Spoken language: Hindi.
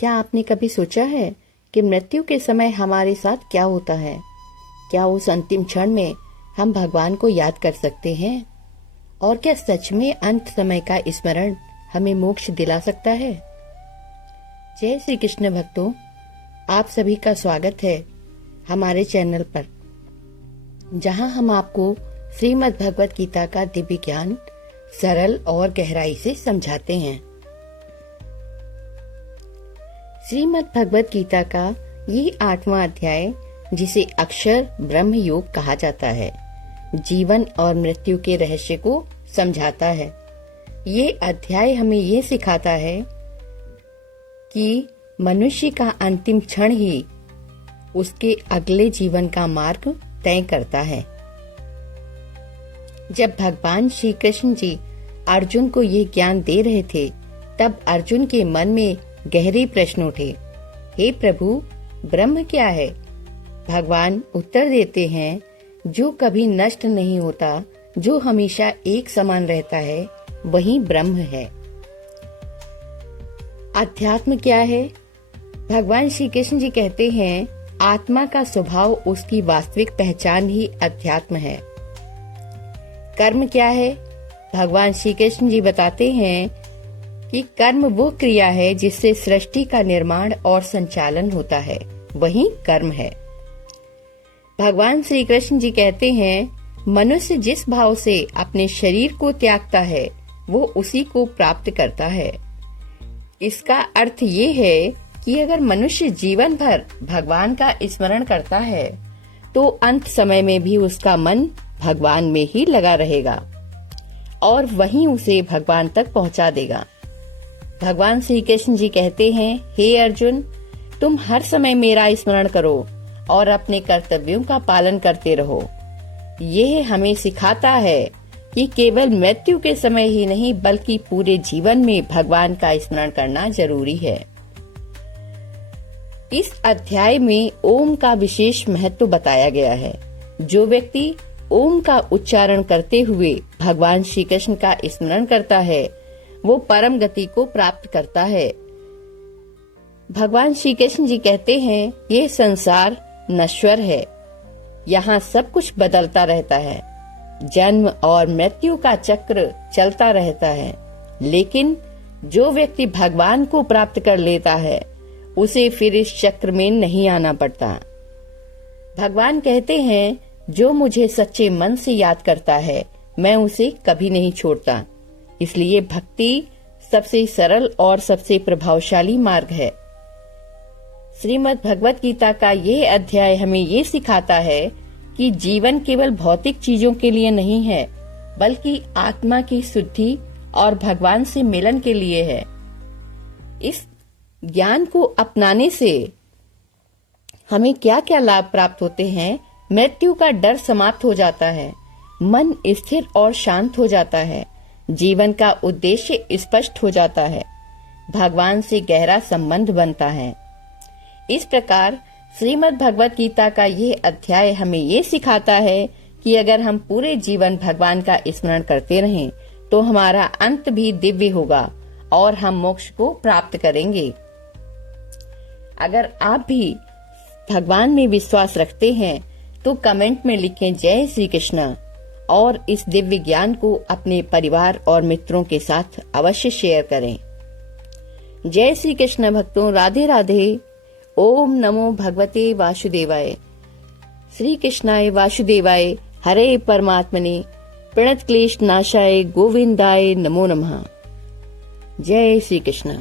क्या आपने कभी सोचा है कि मृत्यु के समय हमारे साथ क्या होता है? क्या उस अंतिम क्षण में हम भगवान को याद कर सकते हैं? और क्या सच में अंत समय का स्मरण हमें मोक्ष दिला सकता है? जय श्री कृष्ण भक्तों, आप सभी का स्वागत है हमारे चैनल पर, जहां हम आपको श्रीमद् भगवत गीता का दिव्य ज्ञान सरल और गहराई से समझाते हैं। श्रीमद् भगवत गीता का ये 8वां अध्याय, जिसे अक्षर ब्रह्म योग कहा जाता है, जीवन और मृत्यु के रहस्य को समझाता है। ये अध्याय हमें ये सिखाता है कि मनुष्य का अंतिम क्षण ही उसके अगले जीवन का मार्ग तय करता है। जब भगवान श्री कृष्ण जी अर्जुन को ये ज्ञान दे रहे थे, तब अर्जुन के मन में गहरे प्रश्न उठे। हे प्रभु, ब्रह्म क्या है? भगवान उत्तर देते हैं, जो कभी नष्ट नहीं होता, जो हमेशा एक समान रहता है, वही ब्रह्म है। अध्यात्म क्या है? भगवान श्री कृष्ण जी कहते हैं, आत्मा का स्वभाव उसकी वास्तविक पहचान ही अध्यात्म है। कर्म क्या है? भगवान श्री कृष्ण जी बताते हैं कि कर्म वो क्रिया है जिससे सृष्टि का निर्माण और संचालन होता है, वही कर्म है। भगवान श्री कृष्ण जी कहते हैं, मनुष्य जिस भाव से अपने शरीर को त्यागता है, वो उसी को प्राप्त करता है। इसका अर्थ ये है कि अगर मनुष्य जीवन भर भगवान का स्मरण करता है, तो अंत समय में भी उसका मन भगवान में ही लगा रहेगा और वहीं उसे भगवान तक पहुंचा देगा। भगवान श्री कृष्ण जी कहते हैं, हे अर्जुन, तुम हर समय मेरा स्मरण करो और अपने कर्तव्यों का पालन करते रहो। यह हमें सिखाता है कि केवल मृत्यु के समय ही नहीं, बल्कि पूरे जीवन में भगवान का स्मरण करना जरूरी है। इस अध्याय में ओम का विशेष महत्व बताया गया है। जो व्यक्ति ओम का उच्चारण करते हुए भगवान श्री कृष्ण का स्मरण करता है, वो परम गति को प्राप्त करता है। भगवान श्री कृष्ण जी कहते हैं, ये संसार नश्वर है, यहाँ सब कुछ बदलता रहता है, जन्म और मृत्यु का चक्र चलता रहता है, लेकिन जो व्यक्ति भगवान को प्राप्त कर लेता है, उसे फिर इस चक्र में नहीं आना पड़ता। भगवान कहते हैं, जो मुझे सच्चे मन से याद करता है, मैं उसे कभी नहीं छोड़ता। इसलिए भक्ति सबसे सरल और सबसे प्रभावशाली मार्ग है। श्रीमद् भगवत गीता का ये अध्याय हमें ये सिखाता है कि जीवन केवल भौतिक चीजों के लिए नहीं है, बल्कि आत्मा की शुद्धि और भगवान से मिलन के लिए है। इस ज्ञान को अपनाने से हमें क्या क्या लाभ प्राप्त होते हैं? मृत्यु का डर समाप्त हो जाता है, मन स्थिर और शांत हो जाता है, जीवन का उद्देश्य स्पष्ट हो जाता है, भगवान से गहरा संबंध बनता है। इस प्रकार श्रीमद् भगवत गीता का ये अध्याय हमें ये सिखाता है कि अगर हम पूरे जीवन भगवान का स्मरण करते रहें, तो हमारा अंत भी दिव्य होगा और हम मोक्ष को प्राप्त करेंगे। अगर आप भी भगवान में विश्वास रखते हैं, तो कमेंट में लिखें जय श्री कृष्ण और इस दिव्य ज्ञान को अपने परिवार और मित्रों के साथ अवश्य शेयर करें। जय श्री कृष्ण भक्तों, राधे राधे। ओम नमो भगवते वासुदेवाय। श्री कृष्णाय वासुदेवाय हरे परमात्मने प्रणत क्लेश नाशाय गोविंदाय नमो नमः। जय श्री कृष्ण।